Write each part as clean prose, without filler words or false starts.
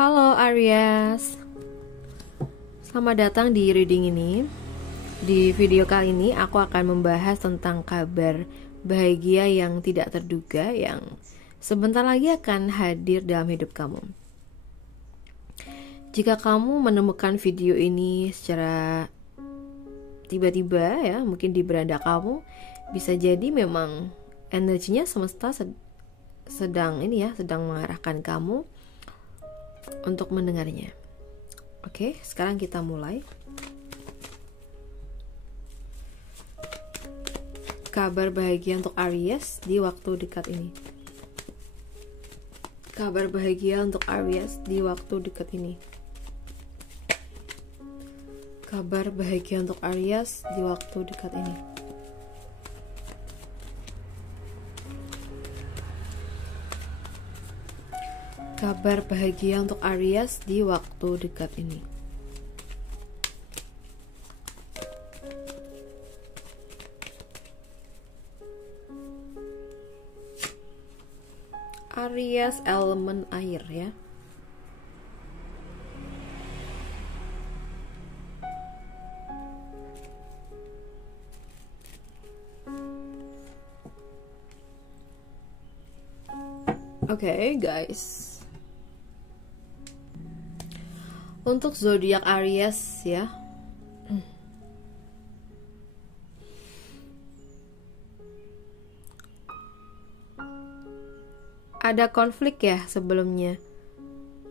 Halo Aries, selamat datang di reading ini. Di video kali ini aku akan membahas tentang kabar bahagia yang tidak terduga yang sebentar lagi akan hadir dalam hidup kamu. Jika kamu menemukan video ini secara tiba-tiba ya, mungkin di beranda kamu, bisa jadi memang energinya semesta sedang mengarahkan kamu untuk mendengarnya. Oke, sekarang kita mulai. Kabar bahagia untuk Aries di waktu dekat ini. Kabar bahagia untuk Aries di waktu dekat ini. Kabar bahagia untuk Aries di waktu dekat ini. Kabar bahagia untuk Aries di waktu dekat ini. Aries elemen air ya. Oke, guys. Untuk zodiak Aries ya. Ada konflik ya sebelumnya.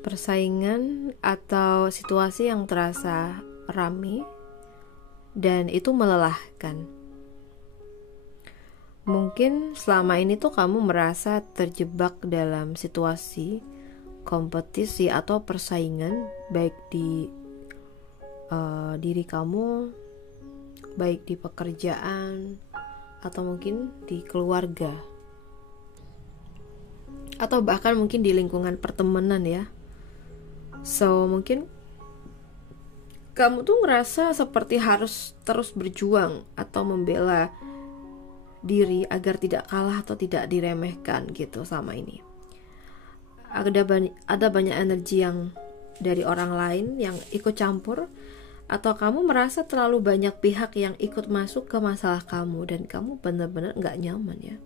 Persaingan atau situasi yang terasa ramai dan itu melelahkan. Mungkin selama ini tuh kamu merasa terjebak dalam situasi kompetisi atau persaingan, baik di diri kamu, baik di pekerjaan, atau mungkin di keluarga, atau bahkan mungkin di lingkungan pertemanan ya. So mungkin kamu tuh ngerasa seperti harus terus berjuang atau membela diri agar tidak kalah atau tidak diremehkan gitu sama ini. Ada banyak energi yang dari orang lain yang ikut campur, atau kamu merasa terlalu banyak pihak yang ikut masuk ke masalah kamu dan kamu benar-benar gak nyaman ya.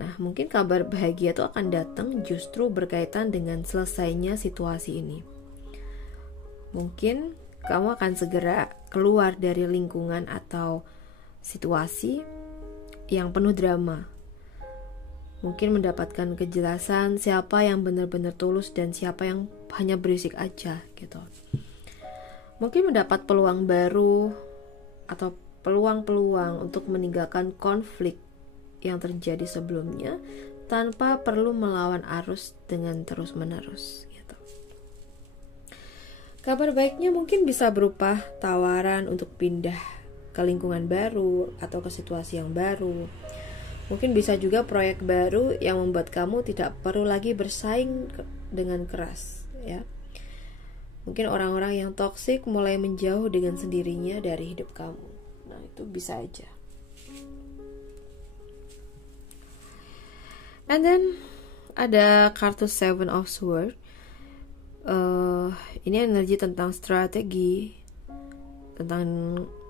Nah, mungkin kabar bahagia itu akan datang justru berkaitan dengan selesainya situasi ini. Mungkin kamu akan segera keluar dari lingkungan atau situasi yang penuh drama. Mungkin mendapatkan kejelasan siapa yang benar-benar tulus dan siapa yang hanya berisik aja gitu. Mungkin mendapat peluang baru atau peluang-peluang untuk meninggalkan konflik yang terjadi sebelumnya tanpa perlu melawan arus dengan terus-menerus gitu. Kabar baiknya mungkin bisa berupa tawaran untuk pindah ke lingkungan baru atau ke situasi yang baru. Mungkin bisa juga proyek baru yang membuat kamu tidak perlu lagi bersaing dengan keras ya. Mungkin orang-orang yang toksik mulai menjauh dengan sendirinya dari hidup kamu. Nah, itu bisa aja. And then ada kartu Seven of Swords. Ini energi tentang strategi, tentang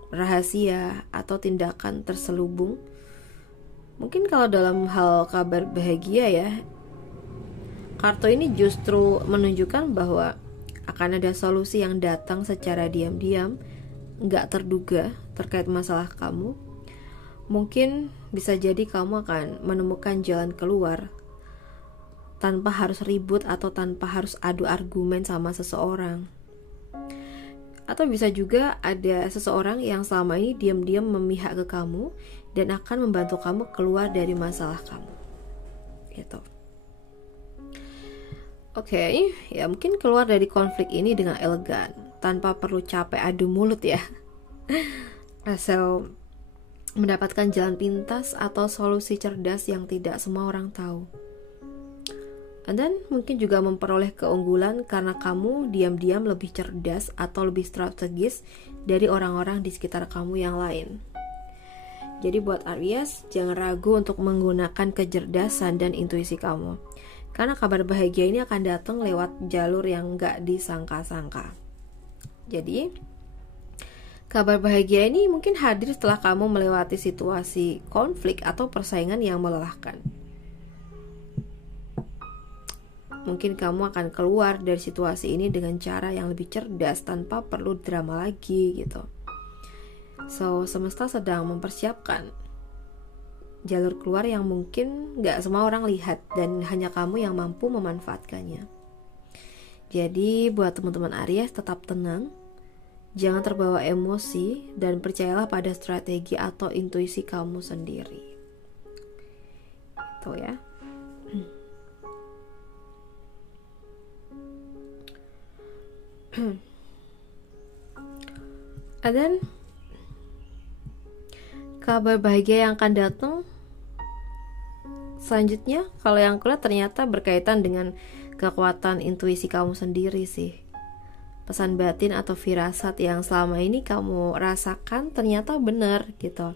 rahasia atau tindakan terselubung. Mungkin kalau dalam hal kabar bahagia ya, kartu ini justru menunjukkan bahwa akan ada solusi yang datang secara diam-diam, gak terduga terkait masalah kamu. Mungkin bisa jadi kamu akan menemukan jalan keluar tanpa harus ribut atau tanpa harus adu argumen sama seseorang. Atau bisa juga ada seseorang yang selama ini diam-diam memihak ke kamu dan akan membantu kamu keluar dari masalah kamu gitu. Oke, ya mungkin keluar dari konflik ini dengan elegan tanpa perlu capek adu mulut ya. Asal mendapatkan jalan pintas atau solusi cerdas yang tidak semua orang tahu. Dan mungkin juga memperoleh keunggulan karena kamu diam-diam lebih cerdas atau lebih strategis dari orang-orang di sekitar kamu yang lain. Jadi buat Aries, jangan ragu untuk menggunakan kecerdasan dan intuisi kamu. Karena kabar bahagia ini akan datang lewat jalur yang gak disangka-sangka. Jadi, kabar bahagia ini mungkin hadir setelah kamu melewati situasi konflik atau persaingan yang melelahkan. Mungkin kamu akan keluar dari situasi ini dengan cara yang lebih cerdas tanpa perlu drama lagi gitu. So, semesta sedang mempersiapkan jalur keluar yang mungkin gak semua orang lihat dan hanya kamu yang mampu memanfaatkannya. Jadi buat teman-teman Aries, tetap tenang, jangan terbawa emosi, dan percayalah pada strategi atau intuisi kamu sendiri. Itu ya. Dan kabar bahagia yang akan datang selanjutnya, kalau yang kulihat ternyata berkaitan dengan kekuatan intuisi kamu sendiri sih. Pesan batin atau firasat yang selama ini kamu rasakan ternyata benar gitu.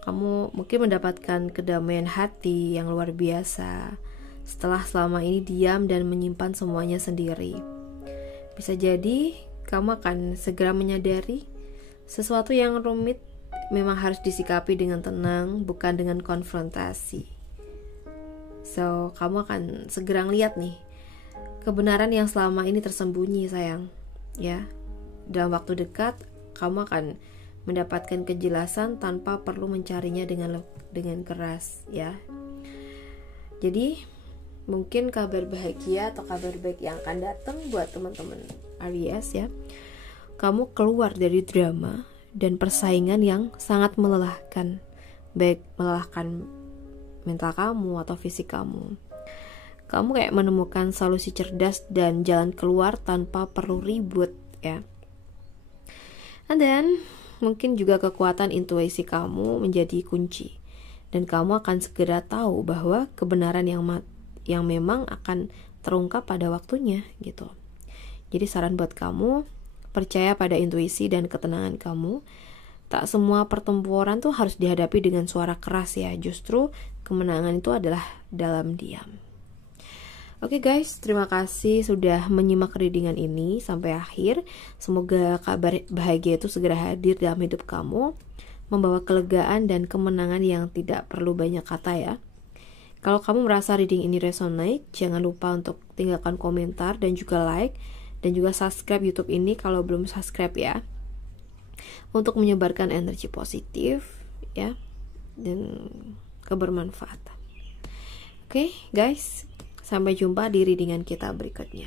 Kamu mungkin mendapatkan kedamaian hati yang luar biasa setelah selama ini diam dan menyimpan semuanya sendiri. Bisa jadi kamu akan segera menyadari sesuatu yang rumit memang harus disikapi dengan tenang, bukan dengan konfrontasi. So, kamu akan segera ngeliat nih kebenaran yang selama ini tersembunyi, sayang. Ya, dalam waktu dekat kamu akan mendapatkan kejelasan tanpa perlu mencarinya dengan keras, ya. Jadi, mungkin kabar bahagia atau kabar baik yang akan datang buat teman-teman Aries ya. Kamu keluar dari drama dan persaingan yang sangat melelahkan, baik melelahkan mental kamu atau fisik kamu. Kamu kayak menemukan solusi cerdas dan jalan keluar tanpa perlu ribut ya. And then mungkin juga kekuatan intuisi kamu menjadi kunci, dan kamu akan segera tahu bahwa kebenaran yang memang akan terungkap pada waktunya gitu. Jadi saran buat kamu, percaya pada intuisi dan ketenangan kamu. Tak semua pertempuran tuh harus dihadapi dengan suara keras ya. Justru kemenangan itu adalah dalam diam. Oke guys, terima kasih sudah menyimak readingan ini sampai akhir. Semoga kabar bahagia itu segera hadir dalam hidup kamu, membawa kelegaan dan kemenangan yang tidak perlu banyak kata ya. Kalau kamu merasa reading ini resonate, jangan lupa untuk tinggalkan komentar dan juga like, dan juga subscribe YouTube ini kalau belum subscribe ya, untuk menyebarkan energi positif ya dan kebermanfaatan. Oke guys, sampai jumpa di readingan kita berikutnya.